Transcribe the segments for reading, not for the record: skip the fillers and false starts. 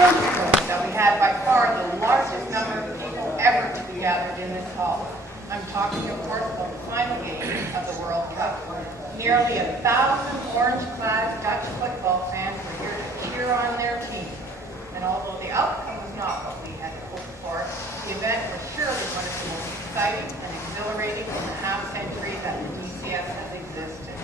months ago that we had by far the largest number of people ever to be gathered in this hall. I'm talking, of course, about the final game of the World Cup. Nearly 1,000 orange-clad Dutch football fans were here to cheer on their team. And although the outcome was not what we had hoped for, the event was surely one of the most exciting and exhilarating in the half-century that the DCS has existed.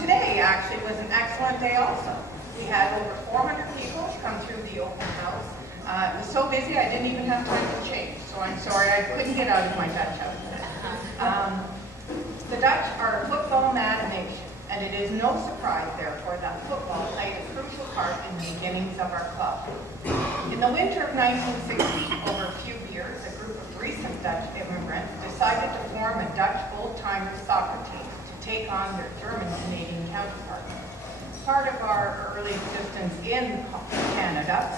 Today actually was an excellent day also. We had over 400 people come through the open house. It was so busy I didn't even have time to change, so I'm sorry I couldn't get out of my Dutch outfit. The Dutch are a football-mad nation, and it is no surprise, therefore, that football played a crucial part in the beginnings of our club. In the winter of 1960, over a few years, a group of recent Dutch immigrants decided to form a Dutch full-time soccer team to take on their German-Canadian counterparts. Part of our early existence in Canada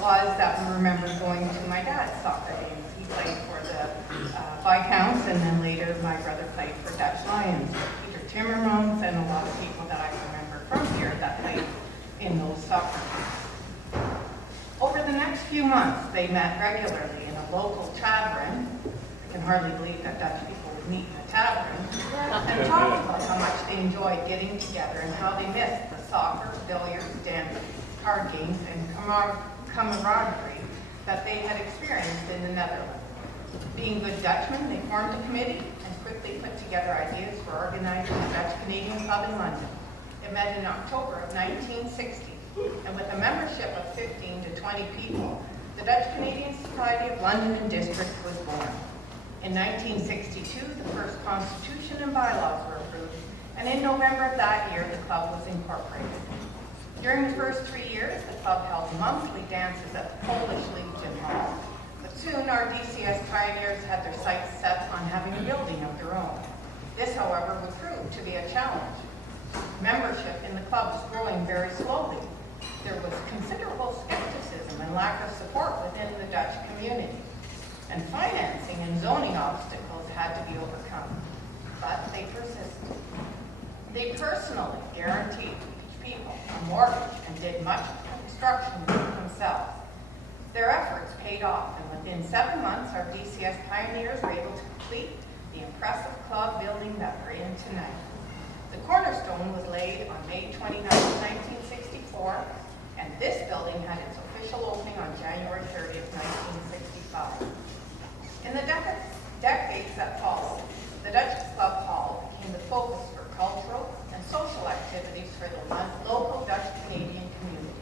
was that we remember going to my dad's soccer games. He played for the Viscounts, and then later my brother played for Dutch Lions, Peter Timmermans, and a lot of people that I remember from here that played in those soccer games. Over the next few months, they met regularly in a local tavern. I can hardly believe that Dutch people would meet in a tavern, and talked about how much they enjoyed getting together and how they missed the soccer, billiards, dancing, card games, and camaraderie that they had experienced in the Netherlands. Being good Dutchmen, they formed a committee and quickly put together ideas for organizing a Dutch-Canadian club in London. It met in October of 1960, and with a membership of 15 to 20 people, the Dutch-Canadian Society of London and District was born. In 1962, the first constitution and bylaws were approved, and in November of that year, the club was incorporated. During the first 3 years, the club held monthly dances at the Polish Legion Hall, but soon our DCS pioneers had their sights set on having a building of their own. This, however, would prove to be a challenge. Membership in the club was growing very slowly. There was considerable skepticism and lack of support within the Dutch community, and financing and zoning obstacles had to be overcome, but they persisted. They personally guaranteed people a mortgage and did much construction work themselves. Their efforts paid off, and within 7 months, our DCS pioneers were able to complete the impressive club building that we're in tonight. The cornerstone was laid on May 29, 1964, and this building had its official opening on January 30, 1965. In the decades that followed, the Dutch Club Hall became the focus for cultural and social activities for the local Dutch-Canadian community.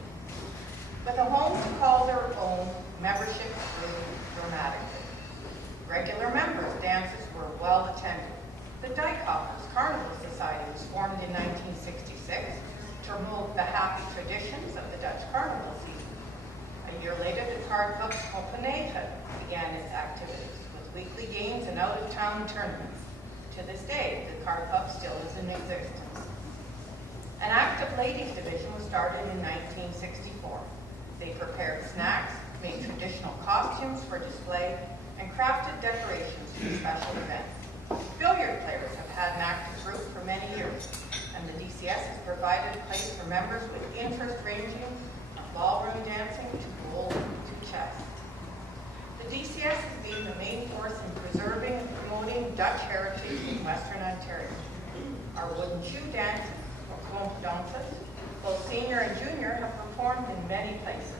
With a home to call their own, membership grew dramatically. Regular members' dances were well attended. The Dijkhoffers Carnival Society was formed in 1966 to promote the happy traditions of the Dutch carnival season. A year later, the card club Copenhagen began its activities with weekly games and out-of-town tournaments. To this day, the card club still is in existence. An active ladies division was started in 1964. They prepared snacks, made traditional costumes for display, and crafted decorations for special events. Billiard players have had an active group for many years, and the DCS has provided a place for members with interest ranging from ballroom dancing to bowling to chess. The DCS has been the main force in preserving and promoting Dutch heritage in Western Ontario. Our wooden shoe dance, or dances, both senior and junior, have performed in many places.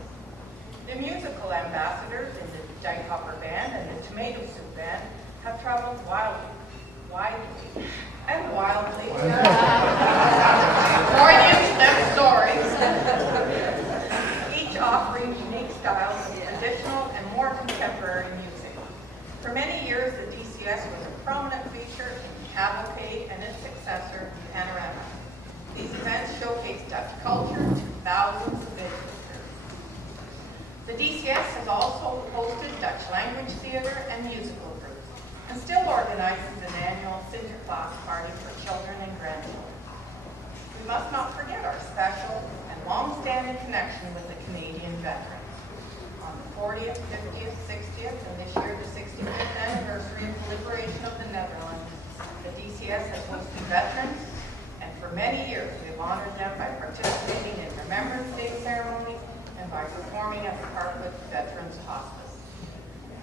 The musical ambassadors in the Dijkhopper Band and the Tomato Soup Band have traveled widely for them stories, each offering unique styles of traditional and more contemporary music. For many years, the DCS was a prominent feature in Cavalcade and its successor, Panorama. These events showcase Dutch culture to thousands of visitors. The DCS has also hosted Dutch language theater and musical groups, and still organizes an annual Sinterklaas party for children and grandchildren. We must not forget our special and long-standing connection with the Canadian veterans. On the 40th, 50th, 60th, and this year the 65th anniversary of the liberation of the Netherlands, the DCS has hosted veterans, and for many years we have honored them by participating in Remembrance Day ceremonies and by performing Veterans Hospice.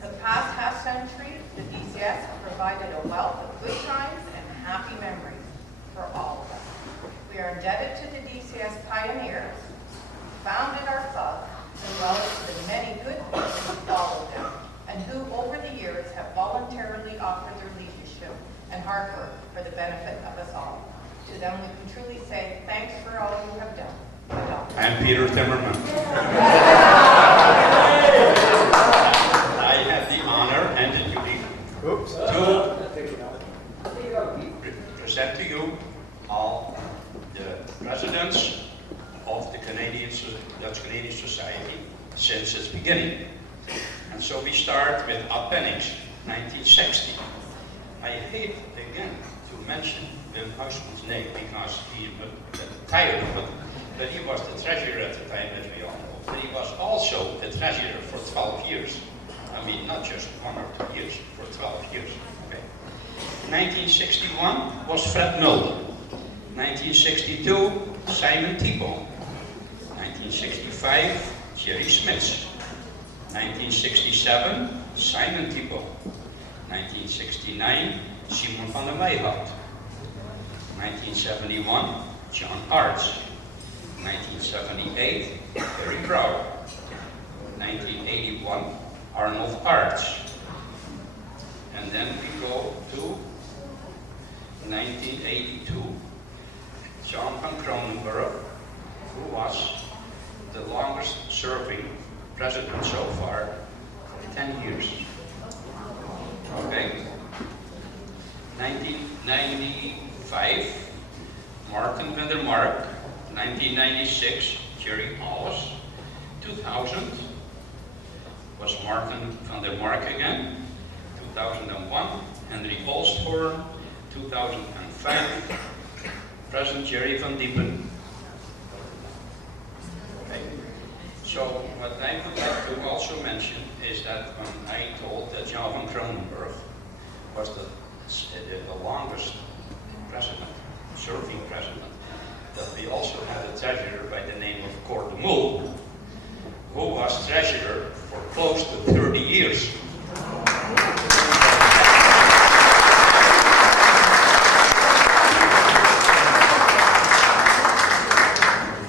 For the past half-century, the DCS have provided a wealth of good times and happy memories for all of us. We are indebted to the DCS pioneers who founded our club, as well as to the many good people who followed them, and who over the years have voluntarily offered their leadership and hard work for the benefit of us all. To them we can truly say, thanks for all you have done. I'm Peter Timmerman. I have the honor and the duty to present to you all the presidents of the Dutch Canadian Society since its beginning. And so we start with Ad Pennings, 1960. I hate again to mention Wim Huisman's name because he was tired of it, but he was the treasurer at the time, as we all know. But he was also the treasurer for 12 years. I mean, not just 1 or 2 years, for 12 years. Okay. 1961 was Fred Mulder. 1962, Simon Thibault. 1965, Jerry Smits. 1967, Simon Thibault. 1969, Simon van der Meijhout. 1971, John Arts. 1978, Harry Brouwer. 1981, Arnold Arts. And then we go to 1982, John van Kronenburg, who was the longest serving president so far, 10 years. Okay. 1995, Martin van der Mark. 1996, Jerry Alles. 2000 was Martin van der Mark again. 2001, Henry Olsthoorn. 2005, President Jerry van Diepen. Okay. So what I would like to also mention is that when I told that John van Kronenburg was the longest president, serving president, that we also had a treasurer by the name of Cor de Mul, who was treasurer for close to 30 years.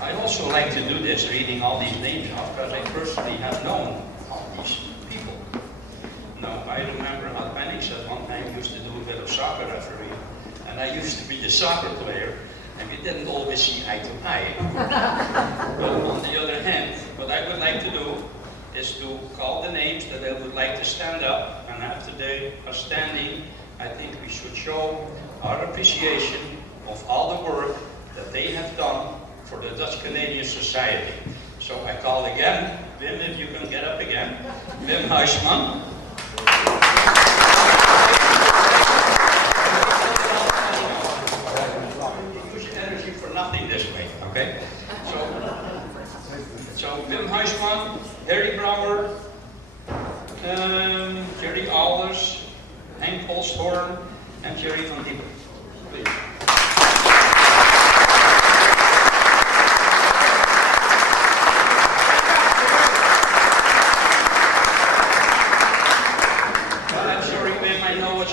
I also like to do this, reading all these names out, because I personally have known all these people. Now, I remember Ad Pennings at one time used to do a bit of soccer referee, and I used to be a soccer player, and we didn't always see eye to eye. But on the other hand, what I would like to do is to call the names that I would like to stand up, and after they are standing, I think we should show our appreciation of all the work that they have done for the Dutch Canadian Society. So I call again, Wim, if you can get up again, Wim Huisman. Use your energy for nothing this way, okay? So Wim Huisman, Harry Brouwer, Jerry Alders, Henk Olsthoorn, and Jerry van Diepen. Please.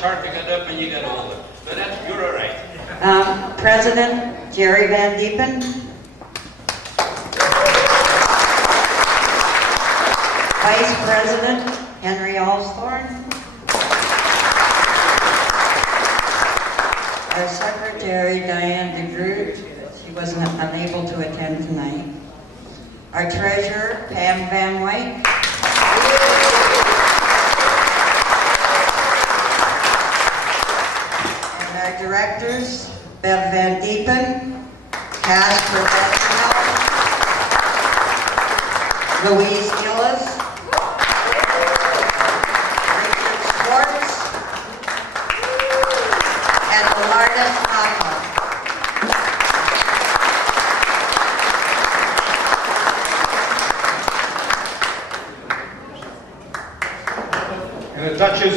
Hard to get up when you get older, but you're all right. President Jerry Van Diepen. Vice President Henry Olsthoorn. Our Secretary Diane de Groot. She wasn't unable to attend tonight. Our Treasurer Pam Van Wyk. Our directors, Bev Van Diepen, Cash Professional, Louise Gillis, Richard Schwartz, and the